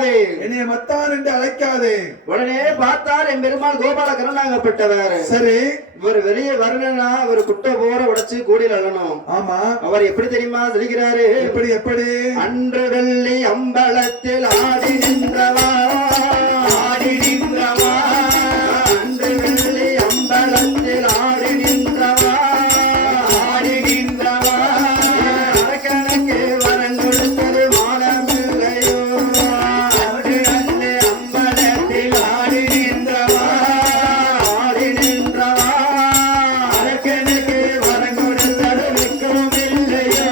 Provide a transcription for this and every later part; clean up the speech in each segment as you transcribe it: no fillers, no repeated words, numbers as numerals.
அழைக்காதே, என்னைய மத்தான் என்று அழைக்காதே. உடனே பார்த்தார் என் பெருமாள் கோபால கருணாகப்பட்டவர். சரி, இவர் வெளியே வரணும்னா ஒரு குட்டை போற உடைச்சு கூடியில் அள்ளணும். ஆமா, அவர் எப்படி தெரியுமா சொல்கிறாரு? எப்படி எப்படி? அன்று வெள்ளி அம்பலத்தில் ஆடி நின்றவா, ஆடி நின்றவா, அன்று வெள்ளி அம்பலத்தில் ஆடி நின்றவா, ஆடி நின்றவா, அரக்கனுக்கு வரம் கொடுத்தது மானமில்லையோ, அன்று வெள்ளி அம்பலத்தில் ஆடி நின்றவா, ஆடி நின்றவா, அரக்கனுக்கு வரம் கொடுத்தது வெட்கம் இல்லையோ,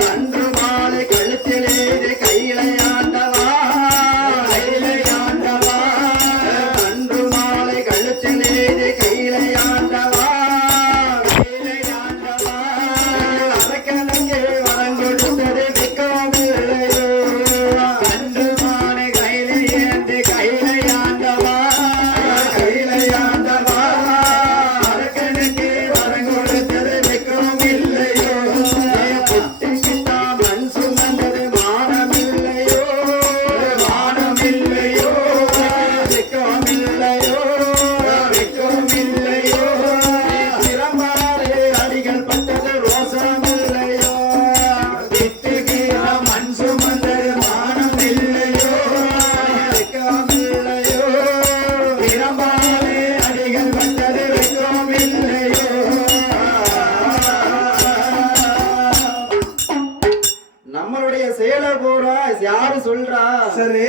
கன்று மாலை கழுத்திலே கையிலை ஆண்டவா, கையிலை ஆண்டவா, கன்று மாலை கழுத்திலே கையிலை ஆண்டவா, கையிலை ஆண்டவா, அரக்கனுக்கு வரம் கொடுத்தது வெட்கம் இல்லையோ, கன்று மாலை கையிலை ஏந்தி கையிலை ஆண்டவா, கையிலை ஆண்டவா, அரக்கனுக்கு வரம் கொடுத்தது வெட்கம் இல்லையோ, புட்டிக்கிட்டா மண் சுமந்தது மானமில்லையோ, மானமில்லையோ, வெட்கம் இல்லையோ, வெட்கம் இல்லையோ, திறமாலே அடிகள் பட்டது ரோசமில்லையோ, விட்டுகிற மண் சுமந்தது மானமில்லையோ, வெட்கம் இல்லையோ, திறமாலே அடிகள் பட்டது வெட்கம் இல்லையோ. நம்மளுடைய செயலை பூரா யாரு சொல்றா? சரி,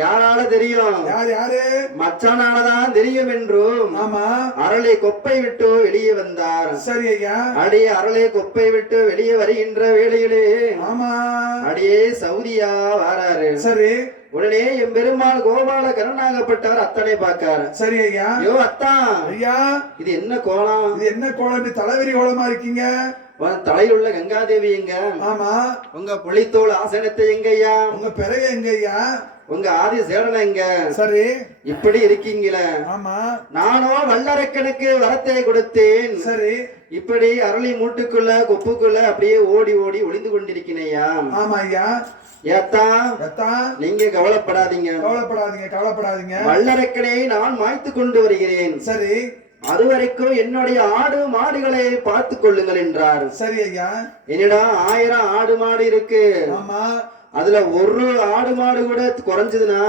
யாரால தெரியும்? யார் யாரு? மச்சானாலதான் தெரியும் என்றும் ஆமா, அரளை கொப்பை விட்டு வெளியே வந்தார். சரி ஐயா, அடியே அரளை கொப்பை விட்டு வெளியே வருகின்ற வேளையிலே ஆமா, அடியே சவுதியா வாராரு. சரி, உடனே என் பெருமாள் கோபால கருணாகப்பட்டார். அத்தனை பார்க்காரு. சரி ஐயா, ஐயோ அத்தா, ஐயா, இது என்ன கோலம்? இது என்ன கோலம்? இப்படி தலைவரி கோலமா இருக்கீங்க? உன் தலையில் உள்ள கங்காதேவி எங்க? ஆமா, உங்க புலித்தோல் ஆசனத்தை எங்கய்யா? உங்க பிறகு எங்க ஐயா? உங்க ஆதி சேடனை எங்க? சரி, இப்படி இருக்கீங்களே. ஆமா, நானோ வல்லரக்கனுக்கு வரத்தை கொடுத்தேன். சரி, இப்படி அரளி மூட்டுக்குள்ள கொப்புக்குள்ள அப்படியே ஓடி ஓடி ஒளிந்து கொண்டிருக்கினையா? ஆமா ஐயா. ஏத்தா, எத்தா, நீங்க கவலைப்படாதீங்க, கவலைப்படாதீங்க, கவலைப்படாதீங்க. வல்லரக்கனை நான் மாய்த்து கொண்டு வருகிறேன். சரி, அதுவரைக்கும் என்னுடைய ஆடு மாடுகளை பார்த்து கொள்ளுங்கள் என்றார். சரி ஐயா. என்னிடம் 1000 ஆடு மாடு இருக்கு. ஆமா, அதுல ஒரு ஆடு மாடு கூட குறைஞ்சதுன்னா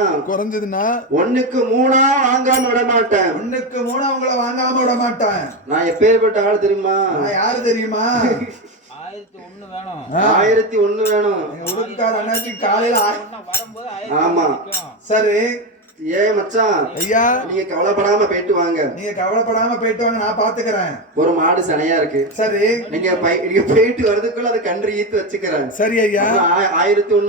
ஒண்ணுக்கு 3 வாங்காம விட மாட்டேன். ஒண்ணுக்கு 3 உங்களை வாங்காம விட மாட்டேன். நான் எப்பேற்பட்ட ஆள் தெரியுமா? நான் யாரு தெரியுமா? 1001 வேணும். 1001 வேணும். உடுக்கார அண்ணாச்சி காலையில வரும்போது ஆமா. சரி, ஏ மச்சான், ஐயா, நீங்க கவலைப்படாம போயிட்டு வாங்க. நீங்க கவலைப்படாம போயிட்டு வாங்க, நான் பாத்துக்கிறேன். ஒரு மாடு சனையா இருக்கு. சரி, நீங்க போயிட்டு வரதுக்குள்ள அதை கன்று ஈத்து வச்சுக்கிறேன். சரி ஐயா. 1001